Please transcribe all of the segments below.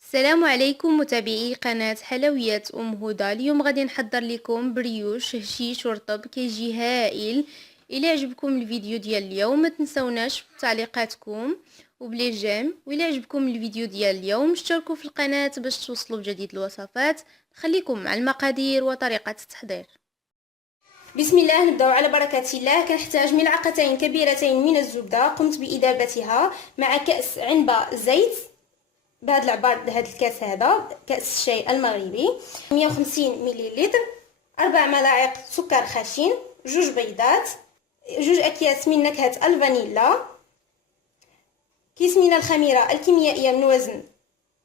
السلام عليكم متابعي قناة حلويات أم هدى. اليوم غادي نحضر لكم بريوش هشيش ورطب كيجي هائل. الى عجبكم الفيديو ديال اليوم ما تنسوناش بتعليقاتكم وبلي جيم، والى عجبكم الفيديو ديال اليوم اشتركوا في القناة باش توصلوا بجديد الوصفات. خليكم مع المقادير وطريقة التحضير. بسم الله. نبداو على بركة الله. كنحتاج ملعقتين كبيرتين من الزبدة قمت بإذابتها مع كأس عنبة زيت بهذا العبار، هذا الكاس هذا كأس الشاي المغربي، 150 مليلتر، 4 ملاعق سكر خشن، 2 بيضات، 2 أكياس من نكهة الفانيلا، كيس من الخميرة الكيميائية من وزن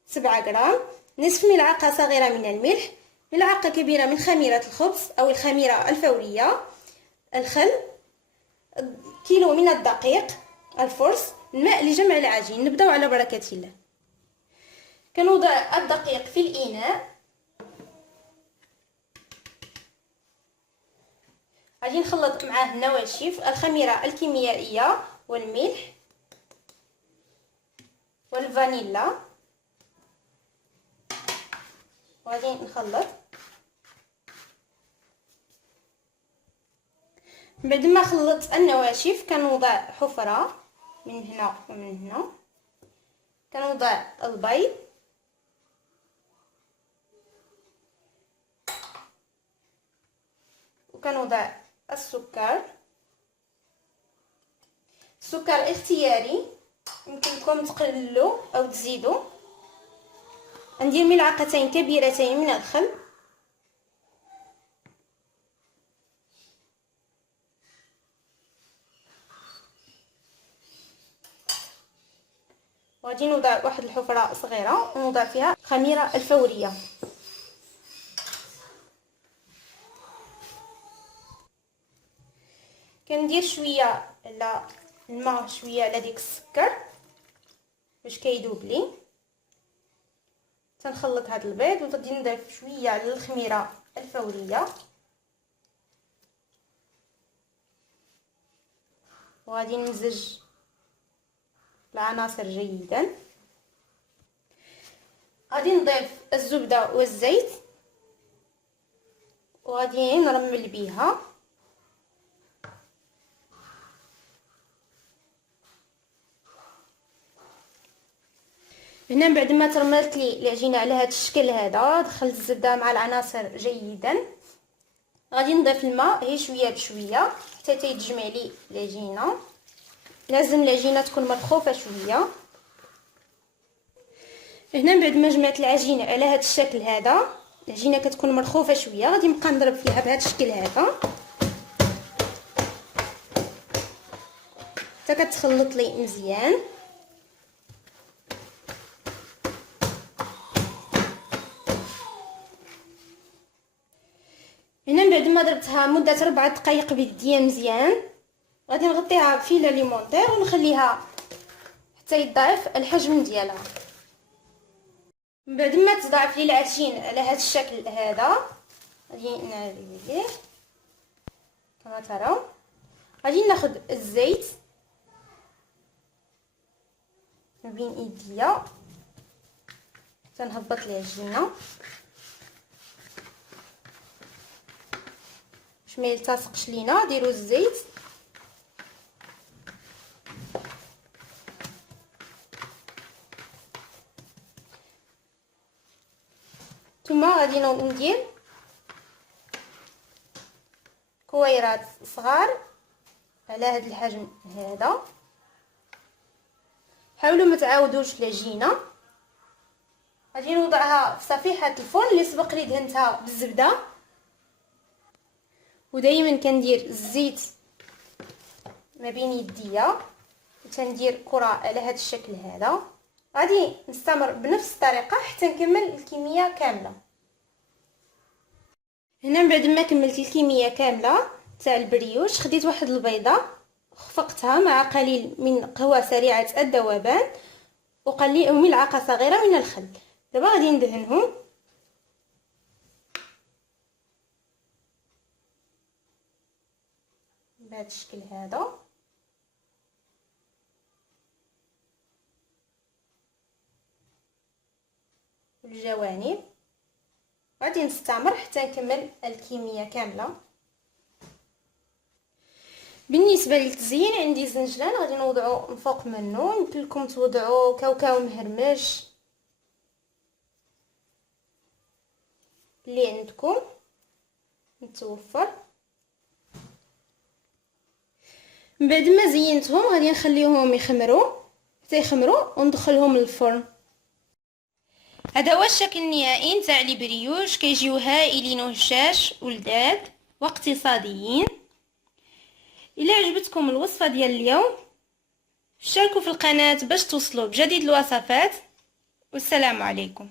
7 غرام، نصف ملعقة صغيرة من الملح، ملعقة كبيرة من خميرة الخبز أو الخميرة الفورية، الخل، كيلو من الدقيق الفرص، الماء لجمع العجين. نبداو على بركة الله. كنوضع الدقيق في الإناء، غادي نخلط معاه النواشف، الخميرة الكيميائية والملح والفانيلا، وغادي نخلط. بعد ما خلطت النواشف كنوضع حفرة من هنا ومن هنا، كنوضع البيض وكنوضع السكر اختياري، يمكن لكم تقللوا او تزيدوا. ندير ملعقتين كبيرتين من الخل، وغادي نوضع واحد الحفرة صغيرة ونوضع فيها الخميرة الفورية. كندير شويه على الماء شويه على ديك السكر باش كيذوب لي. تنخلط هذا البيض وغادي نضيف شويه على الخميره الفوريه، وغادي نمزج العناصر جيدا. غادي نضيف الزبده والزيت وغادي نرمل بيها. هنا بعد ما ترملت لي العجينه على هذا الشكل هذا، دخلت الزبده مع العناصر جيدا، غادي نضيف الماء غير شويه بشويه حتى تيتجمع لي العجينه. لازم العجينه تكون مرخوفه شويه. هنا بعد ما جمعت العجينه على هذا الشكل هذا، العجينه كتكون مرخوفه شويه، غادي نبقى نضرب فيها بهذا الشكل هذا حتى كتخلط لي مزيان. هنا بعد ما ضربتها مده 4 دقائق بيديا مزيان، غادي نغطيها بفيله ليمونطير ونخليها حتى يضاعف الحجم ديالها. من بعد ما تضاعف لي العجين على هذا الشكل هذا، غادي نعلي ليه كما تراو. غادي ناخذ الزيت ما بين ايديا، تنهبط العجينه باش ما يلتصقش لينا. ديروا الزيت ثم غادي ندير كويرات صغار على هذا الحجم هذا. حاولوا ما تعاودوش العجينه. غادي نوضعها في صفيحه الفرن اللي سبق لي دهنتها بالزبده، ودائما كندير الزيت ما بين يديا وتندير كره على هذا الشكل هذا. غادي نستمر بنفس الطريقه حتى نكمل الكميه كامله. هنا بعد ما كملت الكميه كامله تاع البريوش، خديت واحد البيضه خفقتها مع قليل من قهوه سريعه الذوبان وقليل ملعقه صغيره من الخل. دابا غادي ندهنهم بهذا الشكل هذا. والجوانب. غادي نستمر حتى نكمل الكميه كامله. بالنسبه للتزيين عندي زنجلان غادي نوضعو من فوق منه، يمكن لكم توضعوا كاوكاو مهرمش اللي عندكم متوفر. من بعد ما زينتهم غادي نخليهم يخمروا حتى يخمروا وندخلهم للفرن. هذا هو الشكل النهائي نتاع لي بريوش، كيجيو هائلين وهشاش ولذاذ واقتصاديين. الى عجبتكم الوصفه ديال اليوم اشتركوا في القناه باش توصلوا بجديد الوصفات، والسلام عليكم.